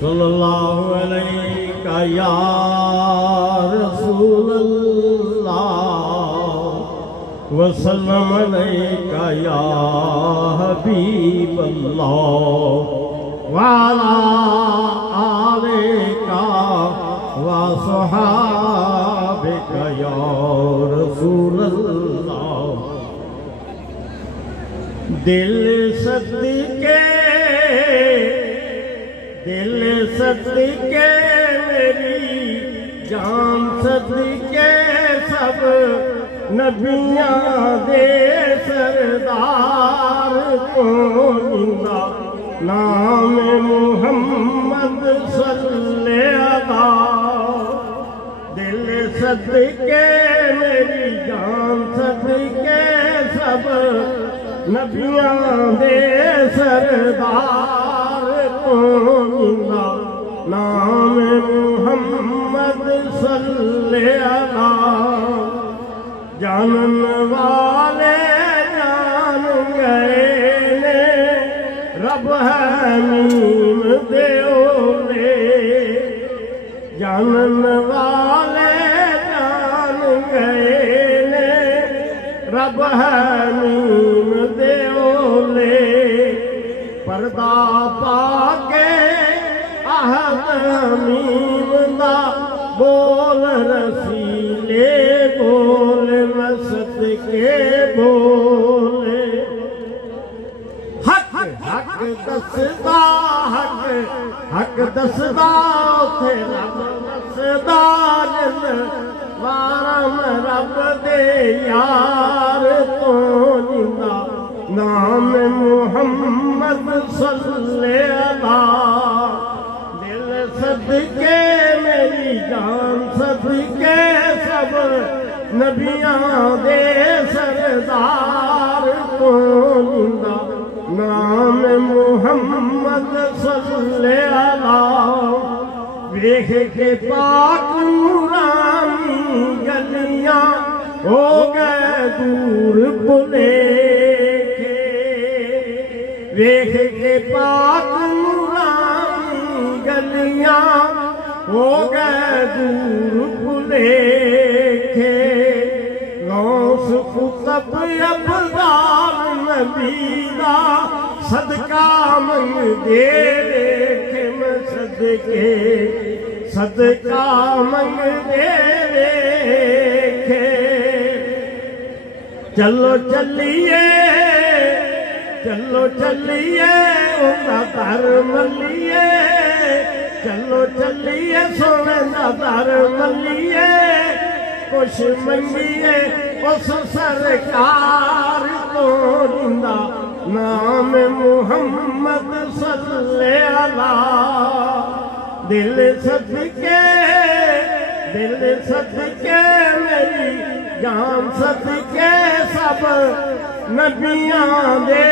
सल्लल्लाहु अलैका या रसूलल्लाह वसल्लम अलैका या हबीबल्लाह वाला आलेका व सहाबिका या रसूलल्लाह। दिल सदके मेरी जान सदके सब नबियां दे सरदार को जिंदा नाम मुहम्मद सल्लल्लाहु। दिल सदके मेरी जान सदके सब नबियां दे सरदार को जिंदा नाम मुहम्मद सल्लल्लाहु। जानन वाले जान गए ने रब हमीम दे ओले। जानन वाले जान गए ने रब हमीम दे ओले। पर्दा पाके आहद हमीम दा बोल रसीले बोल मसद के बोले। हक हक दसदा हक दसदा थे रब दसदा वारम रब दे यार तो जिंदा नाम मुहम्मद सल्लल्लाहु। दिल सदके मेरी जान सदके सब नबियां दे सरदार को जिंदा नाम मुहम्मद सल्लल्लाहु। वेख के पाक नूरानी गलियां हो गए दूर भुलेखे। वेख के पाक नूरानी गलियां हो गए दूर भुलेखे। गौस कुतुब अब्दाल नबी दा सदका मंगदे देखे मैं सदके सदका मंगदे देखे। चलो चलिए चलो चलिए उनका घर मलिए। चलो चलिए सोने का दर मलिए। कुछ मंगिए उस सरकार को जिंदा नाम मुहम्मद सल्लल्लाहु। दिल सदके मेरी जान सदके सब नबियां दे